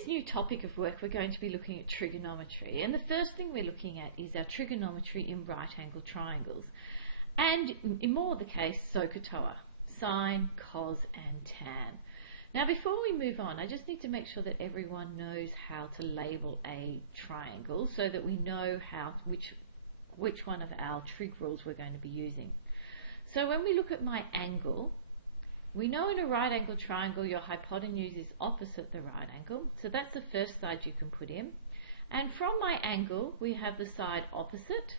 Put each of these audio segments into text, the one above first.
this new topic of work, we're going to be looking at trigonometry. And the first thing we're looking at is our trigonometry in right-angled triangles. And in more of the case, SOHCAHTOA, sine, cos, and tan. Now, before we move on, I just need to make sure that everyone knows how to label a triangle so that we know which one of our trig rules we're going to be using. So when we look at my angle, we know in a right angle triangle your hypotenuse is opposite the right angle, so that's the first side you can put in. And from my angle we have the side opposite,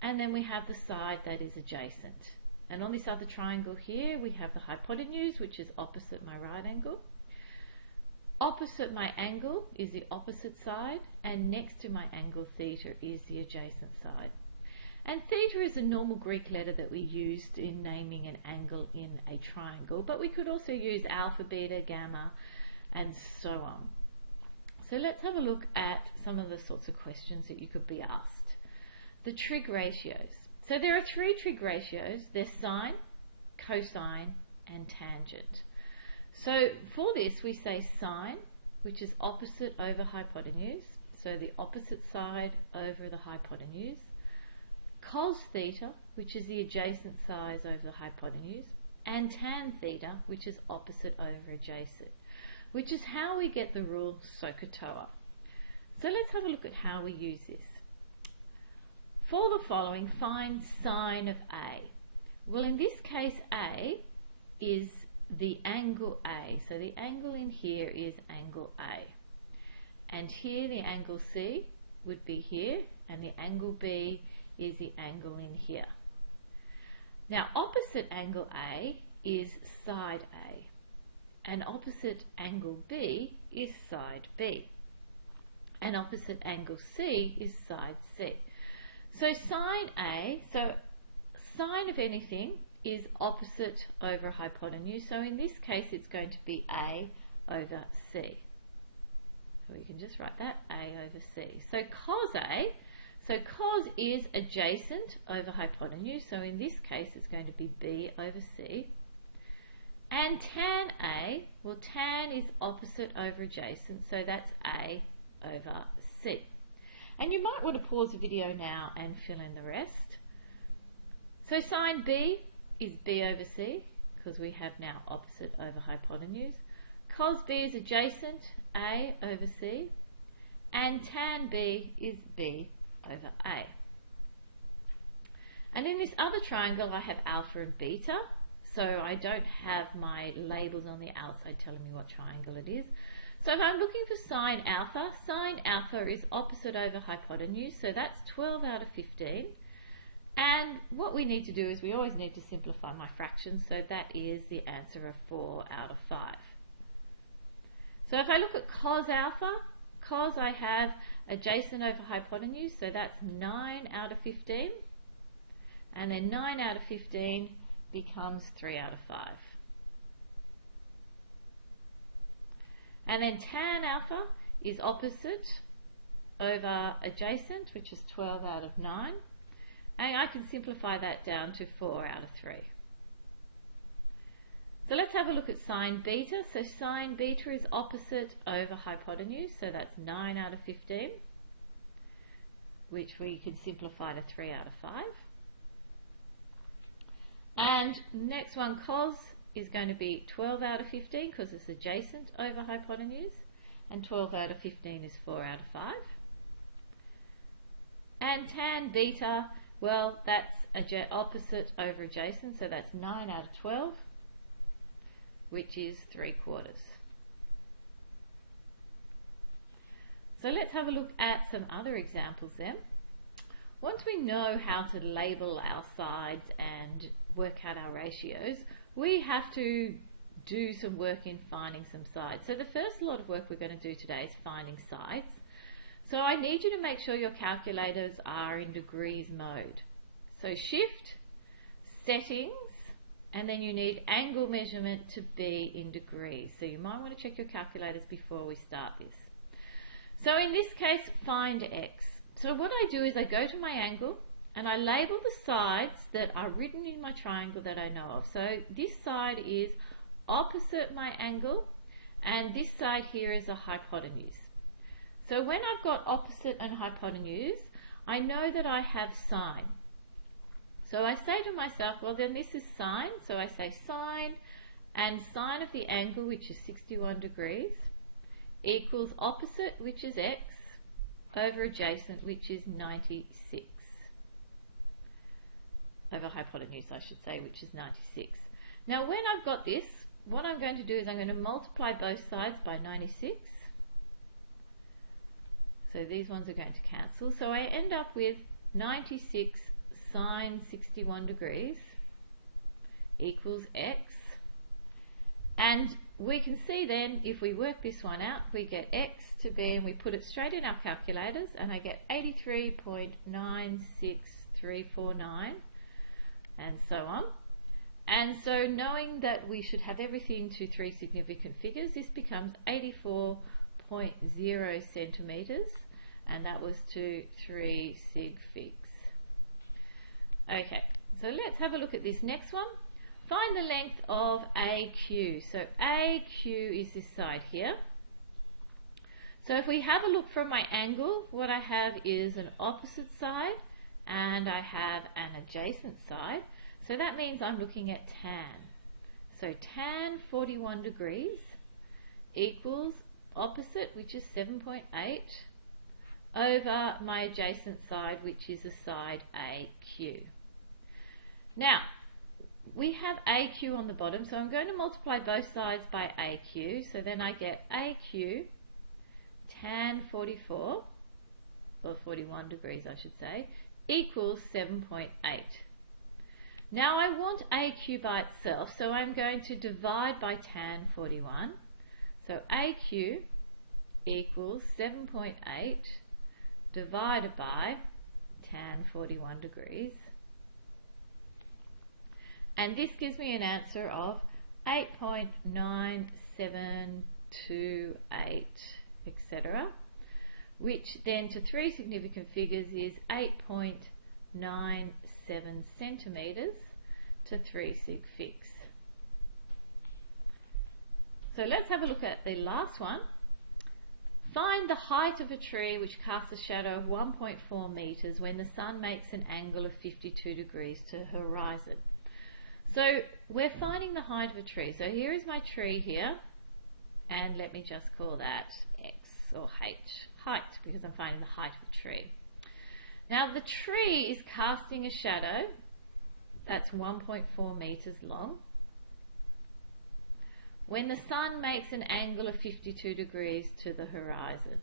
and then we have the side that is adjacent. And on this other triangle here we have the hypotenuse, which is opposite my right angle. Opposite my angle is the opposite side, and next to my angle theta is the adjacent side. And theta is a normal Greek letter that we used in naming an angle in a triangle, but we could also use alpha, beta, gamma, and so on. So let's have a look at some of the sorts of questions that you could be asked. The trig ratios. So there are three trig ratios. They're sine, cosine, and tangent. So for this we say sine, which is opposite over hypotenuse, so the opposite side over the hypotenuse. Cos theta, which is the adjacent side over the hypotenuse, and tan theta, which is opposite over adjacent, which is how we get the rule SOHCAHTOA. So let's have a look at how we use this. For the following, find sine of A. Well, in this case, A is the angle A. So the angle in here is angle A. And here the angle C would be here, and the angle B is the angle in here. Now, opposite angle A is side A, and opposite angle B is side B, and opposite angle C is side C. So sine A, so sine of anything is opposite over hypotenuse, so in this case it's going to be A over C. So we can just write that, A over C. So cos A, so cos is adjacent over hypotenuse, so in this case it's going to be B over C. And tan A, well, tan is opposite over adjacent, so that's A over C. And you might want to pause the video now and fill in the rest. So sine B is B over C, because we have now opposite over hypotenuse. Cos B is adjacent, A over C. And tan B is B over A. And in this other triangle I have alpha and beta, so I don't have my labels on the outside telling me what triangle it is. So if I'm looking for sine alpha is opposite over hypotenuse, so that's 12 out of 15. And what we need to do is we always need to simplify my fractions, so that is the answer of 4 out of 5. So if I look at cos alpha, cos I have adjacent over hypotenuse, so that's 9 out of 15. And then 9 out of 15 becomes 3 out of 5. And then tan alpha is opposite over adjacent, which is 12 out of 9. And I can simplify that down to 4 out of 3. So let's have a look at sine beta. So sine beta is opposite over hypotenuse, so that's 9 out of 15, which we can simplify to 3 out of 5. And next one, cos, is going to be 12 out of 15 because it's adjacent over hypotenuse, and 12 out of 15 is 4 out of 5. And tan beta, well, that's opposite over adjacent, so that's 9 out of 12, which is 3/4. So let's have a look at some other examples then. Once we know how to label our sides and work out our ratios, we have to do some work in finding some sides. So the first lot of work we're going to do today is finding sides. So I need you to make sure your calculators are in degrees mode. So shift, settings, and then you need angle measurement to be in degrees. So you might want to check your calculators before we start this. So in this case, find x. So what I do is I go to my angle and I label the sides that are written in my triangle that I know of. So this side is opposite my angle, and this side here is a hypotenuse. So when I've got opposite and hypotenuse, I know that I have sine. So I say to myself, well then this is sine, so I say sine, and sine of the angle, which is 61 degrees, equals opposite, which is x, over adjacent, which is 96. Over hypotenuse, I should say, which is 96. Now when I've got this, what I'm going to do is I'm going to multiply both sides by 96. So these ones are going to cancel. So I end up with 96 sine 61 degrees equals x. And we can see then, if we work this one out, we get x to be, and we put it straight in our calculators, and I get 83.96349, and so on. And so knowing that we should have everything to 3 significant figures, this becomes 84.0 centimetres, and that was to 3 sig figs. Okay, so let's have a look at this next one. Find the length of AQ. So AQ is this side here. So if we have a look from my angle, what I have is an opposite side and I have an adjacent side. So that means I'm looking at tan. So tan 41 degrees equals opposite, which is 7.8, over my adjacent side, which is the side AQ. Now, we have AQ on the bottom, so I'm going to multiply both sides by AQ. So then I get AQ tan 44, or 41 degrees I should say, equals 7.8. Now I want AQ by itself, so I'm going to divide by tan 41. So AQ equals 7.8 divided by tan 41 degrees. And this gives me an answer of 8.9728, etc., which then to 3 significant figures is 8.97 centimetres to 3 sig figs. So let's have a look at the last one. Find the height of a tree which casts a shadow of 1.4 metres when the sun makes an angle of 52 degrees to the horizon. So we're finding the height of a tree. So here is my tree here, and let me just call that X or H, height, because I'm finding the height of a tree. Now the tree is casting a shadow that's 1.4 metres long when the sun makes an angle of 52 degrees to the horizon.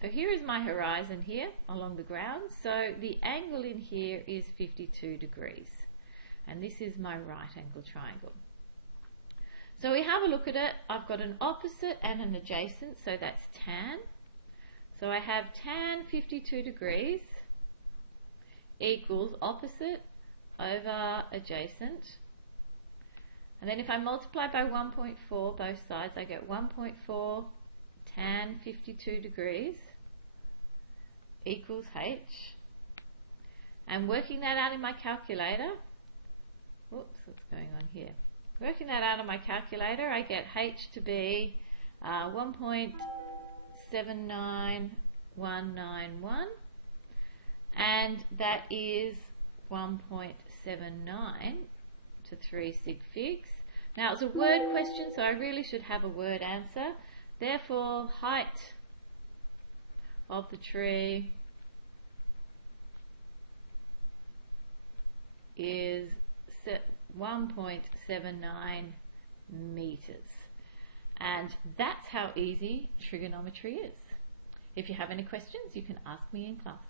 So here is my horizon here along the ground. So the angle in here is 52 degrees. And this is my right angle triangle. So we have a look at it. I've got an opposite and an adjacent, so that's tan. So I have tan 52 degrees equals opposite over adjacent. And then if I multiply by 1.4 both sides, I get 1.4 tan 52 degrees equals H. And working that out in my calculator, whoops, what's going on here? Working that out on my calculator, I get H to be 1.79191, and that is 1.79 to 3 sig figs. Now it's a word question, so I really should have a word answer. Therefore, height of the tree is 1.79 meters. And that's how easy trigonometry is. If you have any questions, you can ask me in class.